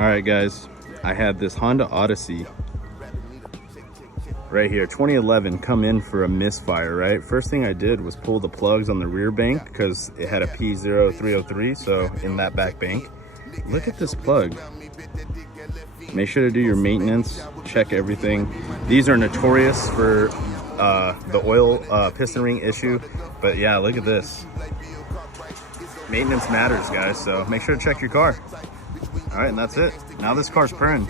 All right, guys, I had this Honda Odyssey right here, 2011, come in for a misfire, right? First thing I did was pull the plugs on the rear bank because it had a P0303, so in that back bank. Look at this plug. Make sure to do your maintenance, check everything. These are notorious for the oil piston ring issue, but yeah, look at this. Maintenance matters, guys, so make sure to check your car. All right, and that's it. Now this car's purring.